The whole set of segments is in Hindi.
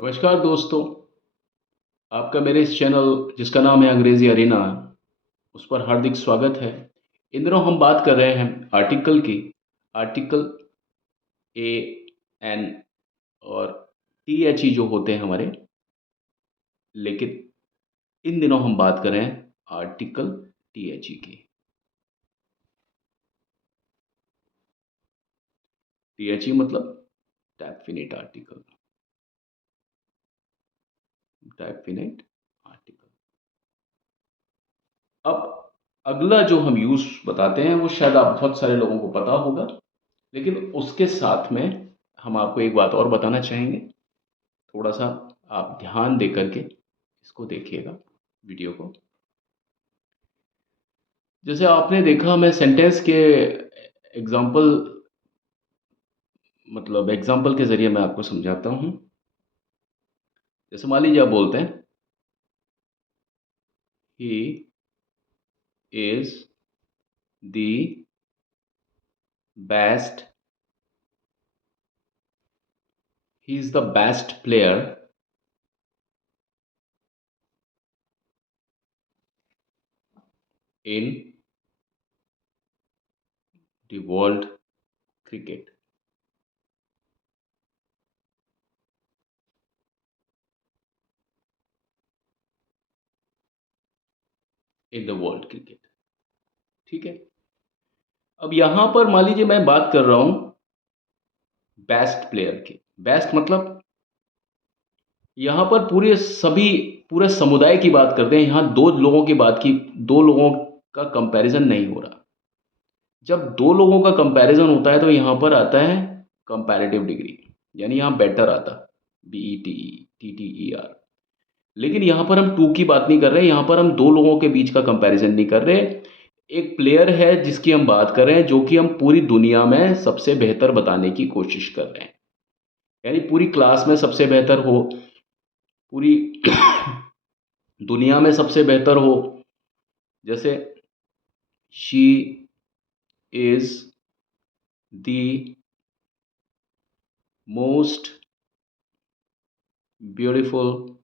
नमस्कार दोस्तों, आपका मेरे इस चैनल जिसका नाम है अंग्रेज़ी अरीना, उस पर हार्दिक स्वागत है। इन दिनों हम बात कर रहे हैं आर्टिकल की। आर्टिकल ए, एन और टी-एच-ई जो होते हैं हमारे, लेकिन इन दिनों हम बात कर रहे हैं आर्टिकल टी-एच-ई की। टी-एच-ई मतलब डेफ़िनिट आर्टिकल, डेफ़िनिट आर्टिकल। अब अगला जो हम यूज़ बताते हैं, वो शायद आप बहुत सारे लोगों को पता होगा। लेकिन उसके साथ में हम आपको एक बात और बताना चाहेंगे। थोड़ा-सा आप ध्यान दे कर के इसको देखिएगा, वीडियो को। जैसे आपने देखा, मैं सेंटेंस के एग्ज़ाम्पल मतलब एग्ज़ाम्पल के ज़रिए मैं आपको समझाता हूँ। जैसे मान लीजिए आप बोलते हैं, he is the best he is the best player in the world cricket. In the world cricket, ठीक है? अब यहाँ पर मान लीजिए मैं बात कर रहा हूँ बेस्ट प्लेयर की। बेस्ट मतलब यहाँ पर पूरे समुदाय की बात करते हैं। यहाँ 2 लोगों की बात की 2 लोगों का कंपैरिज़न नहीं हो रहा। जब 2 लोगों का कंपैरिज़न होता है तो यहाँ पर आता है कंपैरेटिव डिग्री, यानी यहाँ बेटर आता है, बीईटीई, टीटीईआर। लेकिन यहाँ पर हम 2 की बात नहीं कर रहे, यहाँ पर हम 2 लोगों के बीच का कंपैरिज़न नहीं कर रहे। एक प्लेयर है जिसकी हम बात कर रहे हैं, जो कि हम पूरी दुनिया में सबसे बेहतर बताने की कोशिश कर रहे हैं। यानी पूरी क्लास में सबसे बेहतर हो, पूरी दुनिया में सबसे बेहतर हो। जैसे she is the most beautiful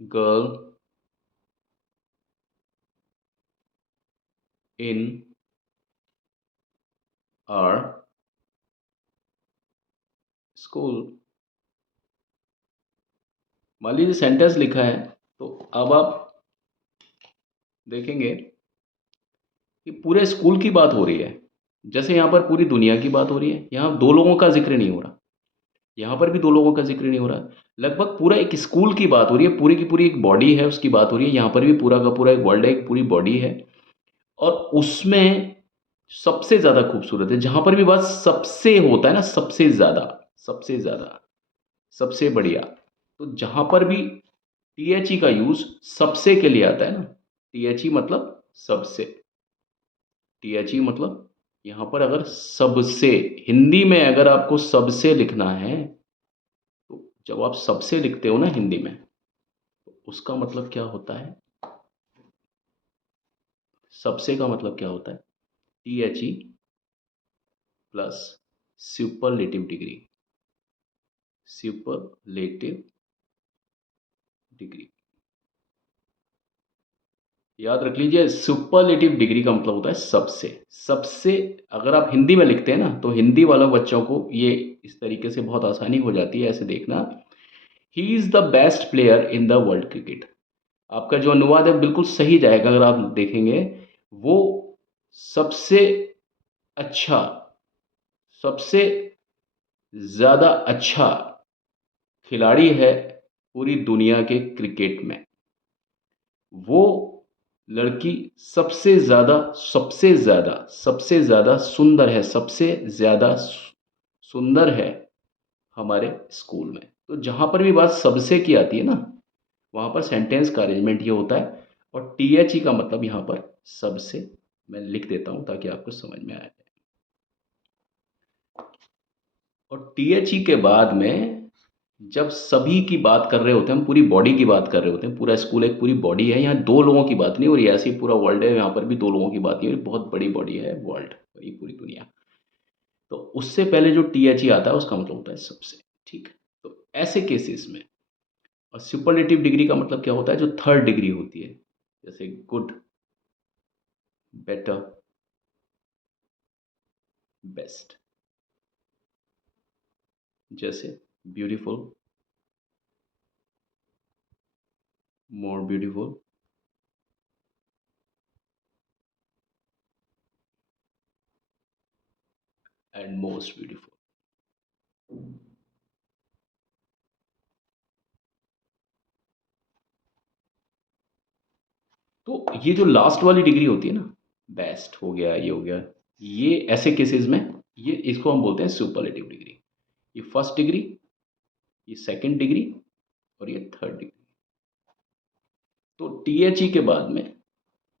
girl in our school. मान लीजिए सेंटेंस लिखा है, तो अब आप देखेंगे कि पूरे स्कूल की बात हो रही है। जैसे यहाँ पर पूरी दुनिया की बात हो रही है, यहाँ 2 लोगों का ज़िक्र नहीं हो रहा। यहाँ पर भी 2 लोगों का ज़िक्र नहीं हो रहा। लगभग पूरा एक स्कूल की बात हो रही है, पूरी की पूरी एक बॉडी है, उसकी बात हो रही है। यहाँ पर भी पूरा का पूरा एक वर्ल्ड है, एक पूरी बॉडी है और उसमें सबसे ज़्यादा खूबसूरत है। जहाँ पर भी बात सबसे होता है ना, सबसे ज़्यादा, सबसे बढ़िया, तो जहाँ पर भी टीएचई का यूज़ सबसे के लिए आता है ना, टीएचई मतलब सबसे, टीएचई मतलब यहाँ पर अगर सबसे, हिंदी में अगर आपको सबसे लिखना है, तो जब आप सबसे लिखते हो ना हिंदी में, तो उसका मतलब क्या होता है? सबसे का मतलब क्या होता है? T H E plus superlative degree, superlative degree. याद रख लीजिए, सुपरलेटिव डिग्री का मतलब होता है सबसे। सबसे अगर आप हिंदी में लिखते हैं ना, तो हिंदी वालों बच्चों को ये इस तरीके से बहुत आसानी हो जाती है ऐसे देखना, he is the best player in the world cricket. आपका जो अनुवाद है बिल्कुल सही जाएगा अगर आप देखेंगे, वो सबसे अच्छा, सबसे ज़्यादा अच्छा खिलाड़ी है पूरी दुनिया के क्रिकेट में। वो लड़की सबसे ज़्यादा सुंदर है, सबसे ज़्यादा सुंदर है हमारे स्कूल में। तो जहाँ पर भी बात सबसे की आती है ना, वहाँ पर सेंटेंस का अरेंजमेंट ये होता है और टीएचई का मतलब यहाँ पर सबसे, मैं लिख देता हूँ ताकि आपको समझ में आ जाए। और टीएचई के बाद में जब सभी की बात कर रहे होते हैं, हम पूरी बॉडी की बात कर रहे होते हैं, पूरा स्कूल एक पूरी बॉडी है, यहाँ 2 लोगों की बात नहीं हो रही है, ऐसे ही पूरा वर्ल्ड है, यहाँ पर भी 2 लोगों की बात नहीं हो रही, बहुत बड़ी बॉडी है वर्ल्ड, ये पूरी दुनिया। तो उससे पहले जो THE आता है उसका मतलब होता है सबसे, ठीक है। तो ऐसे केसेस में, और सुपरलेटिव डिग्री का मतलब क्या होता है, जो थर्ड डिग्री होती है, जैसे गुड, बेटर, बेस्ट, जैसे beautiful, more beautiful, and most beautiful. तो ये जो लास्ट वाली डिग्री होती है ना, बेस्ट हो गया, ये हो गया, ये ऐसे केसेस में, ये इसको हम बोलते हैं सुपरलेटिव डिग्री। ये फर्स्ट डिग्री, ये सेकंड डिग्री, और ये थर्ड डिग्री। तो THE के बाद में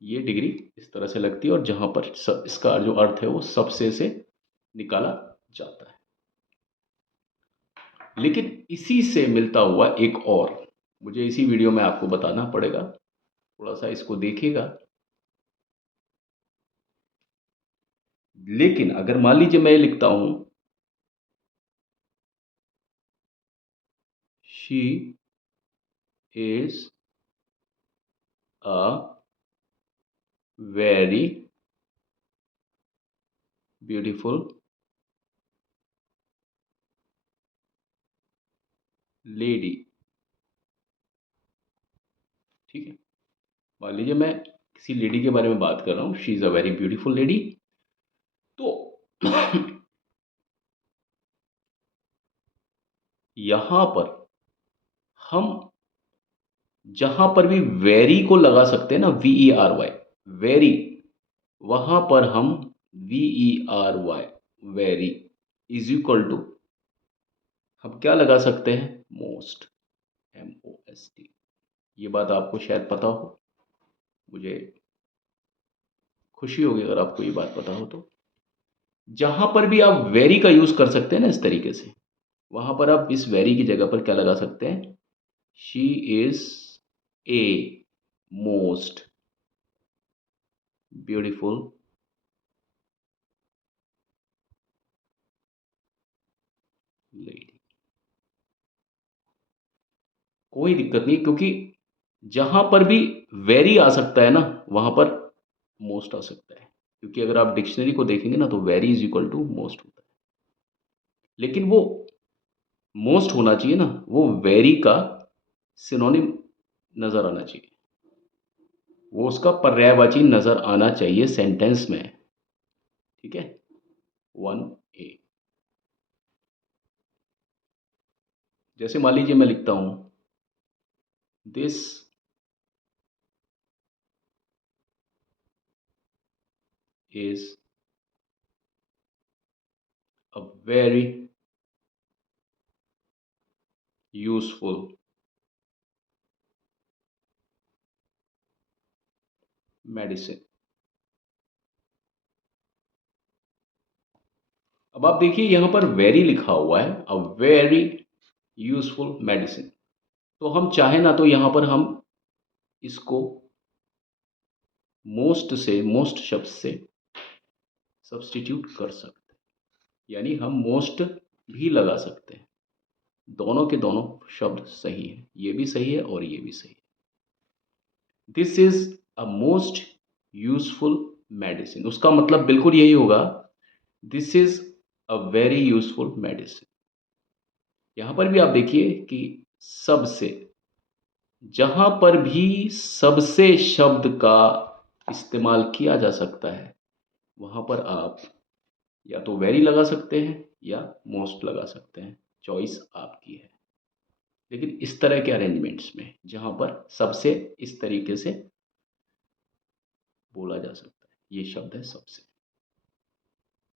ये डिग्री इस तरह से लगती है, और जहां पर इसका जो अर्थ है वो सबसे से निकाला जाता है। लेकिन इसी से मिलता हुआ एक और, मुझे इसी वीडियो में आपको बताना पड़ेगा, थोड़ा सा इसको देखिएगा। लेकिन अगर मान लीजिए मैं लिखता हूं, she is a very beautiful lady, ठीक है। मान लीजिए मैं किसी लेडी के बारे में बात कर रहा हूँ, she is a very beautiful lady. तो यहां पर हम जहां पर भी वेरी को लगा सकते हैं ना, VERY, वेरी, वहां पर हम VERY, very, is equal to, हम क्या लगा सकते हैं, मोस्ट, MOST। ये बात आपको शायद पता हो, मुझे खुशी होगी अगर आपको ये बात पता हो। तो जहां पर भी आप वेरी का यूज कर सकते हैं ना इस तरीके से, वहां पर आप इस वेरी की जगह पर क्या लगा सकते हैं, she is a most beautiful lady. कोई दिक्कत नहीं, क्योंकि जहां पर भी वेरी आ सकता है ना, वहां पर मोस्ट आ सकता है। क्योंकि अगर आप डिक्शनरी को देखेंगे ना, तो very is equal to most होता है। लेकिन वो मोस्ट होना चाहिए ना, वो वेरी का सिनोनिम नजर आना चाहिए, वो उसका पर्यायवाची नजर आना चाहिए सेंटेंस में, ठीक है। 1A, जैसे मान लीजिए मैं लिखता हूं, this is a very useful medicine. अब आप देखिए यहां पर वेरी लिखा हुआ है, अ वेरी यूजफुल मेडिसिन। तो हम चाहे ना तो यहां पर हम इसको मोस्ट से, मोस्ट शब्द से सब्स्टिट्यूट कर सकते हैं, यानी हम मोस्ट भी लगा सकते हैं। दोनों के दोनों शब्द सही है, ये भी सही है और ये भी सही है। This is a most useful medicine, उसका मतलब बिल्कुल यही होगा, this is a very useful medicine. यहां पर भी आप देखिए कि सबसे, जहां पर भी सबसे शब्द का इस्तेमाल किया जा सकता है, वहां पर आप या तो वेरी लगा सकते हैं या मोस्ट लगा सकते हैं, चॉइस आपकी है। लेकिन इस तरह के अरेंजमेंट्स में जहां पर सबसे इस तरीके से बोला जा सकता है, ये शब्द है सबसे।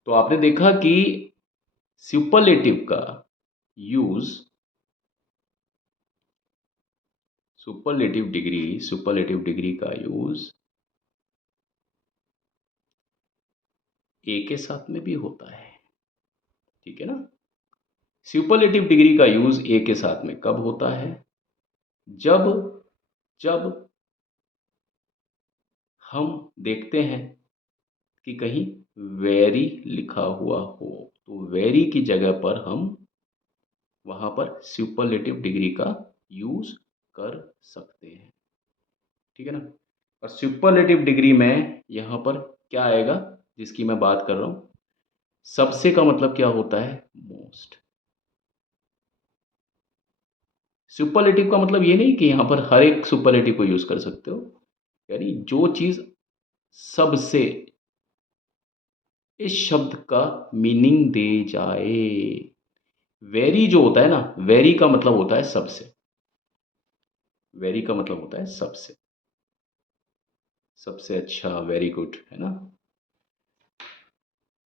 तो आपने देखा कि सुपरलेटिव का यूज, सुपरलेटिव डिग्री का यूज ए के साथ में भी होता है, ठीक है ना। सुपरलेटिव डिग्री का यूज ए के साथ में कब होता है, जब जब हम देखते हैं कि कहीं वेरी लिखा हुआ हो, तो वेरी की जगह पर हम वहाँ पर सुपरलेटिव डिग्री का यूज़ कर सकते हैं, ठीक है ना। और सुपरलेटिव डिग्री में यहाँ पर क्या आएगा, जिसकी मैं बात कर रहा हूँ, सबसे का मतलब क्या होता है, मोस्ट। सुपरलेटिव का मतलब ये नहीं कि यहाँ पर हर एक सुपरलेटिव को यूज़ कर सकते हो, यानी जो चीज़ सबसे इस शब्द का मीनिंग दे जाए। वेरी जो होता है ना, वेरी का मतलब होता है सबसे, वेरी का मतलब होता है सबसे, सबसे अच्छा, वेरी गुड, है ना।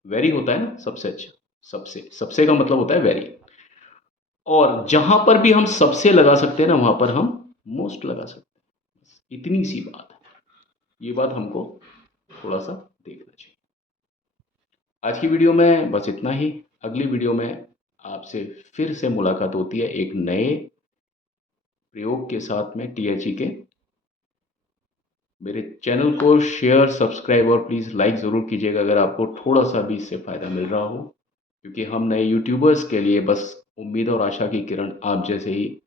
वेरी होता है ना सबसे अच्छा, सबसे, सबसे का मतलब होता है वेरी। और जहां पर भी हम सबसे लगा सकते हैं ना, वहां पर हम मोस्ट लगा सकते हैं, इतनी सी बात है। ये बात हमको थोड़ा सा देखना चाहिए। आज की वीडियो में बस इतना ही। अगली वीडियो में आपसे फिर से मुलाकात होती है एक नए प्रयोग के साथ में, टीएचई के। मेरे चैनल को शेयर, सब्सक्राइब और प्लीज़ लाइक ज़रूर कीजिएगा अगर आपको थोड़ा सा भी इससे फ़ायदा मिल रहा हो, क्योंकि हम नए यूट्यूबर्स के लिए बस उम्मीद और आशा की किरण आप जैसे ही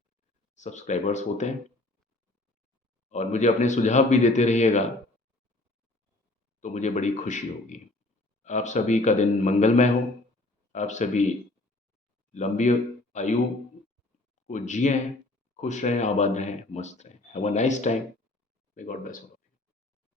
सब्सक्राइबर्स होते हैं। और मुझे अपने सुझाव भी देते रहिएगा, तो मुझे बड़ी खुशी होगी। आप सभी का दिन मंगलमय हो। आप सभी लंबी आयु को जिएं, खुश रहें, आबाद रहें, मस्त रहें। Have a nice time. May God bless you.